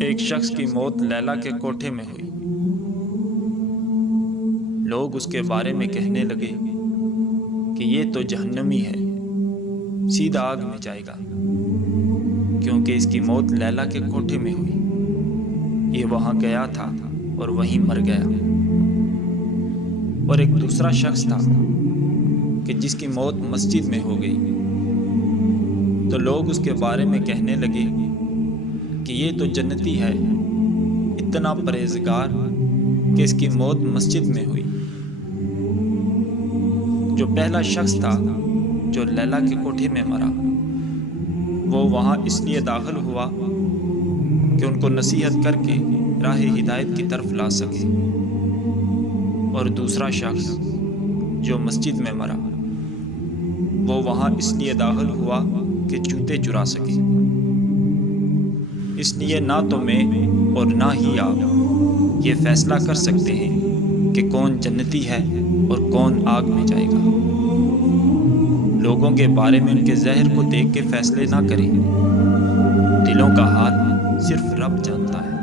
ایک شخص کی موت لیلا کے کوٹھے میں ہوئی۔ لوگ اس کے بارے میں کہنے لگے کہ یہ تو جہنمی ہے، سیدھا آگ میں جائے گا، کیونکہ اس کی موت لیلا کے کوٹھے میں ہوئی۔ یہ وہاں گیا تھا اور وہیں مر گیا۔ اور ایک دوسرا شخص تھا کہ جس کی موت مسجد میں ہو گئی، تو لوگ اس کے بارے میں کہنے لگے کہ یہ تو جنتی ہے، اتنا پرہیزگار کہ اس کی موت مسجد میں ہوئی۔ جو پہلا شخص تھا جو لیلا کے کوٹھے میں مرا، وہ وہاں اس لیے داخل ہوا کہ ان کو نصیحت کر کے راہ ہدایت کی طرف لا سکے، اور دوسرا شخص جو مسجد میں مرا، وہ وہاں اس لیے داخل ہوا کہ جوتے چرا سکے۔ اس لیے نہ تو میں اور نہ ہی آپ یہ فیصلہ کر سکتے ہیں کہ کون جنتی ہے اور کون آگ میں جائے گا۔ لوگوں کے بارے میں ان کے ظاہر کو دیکھ کے فیصلے نہ کریں، دلوں کا حال صرف رب جانتا ہے۔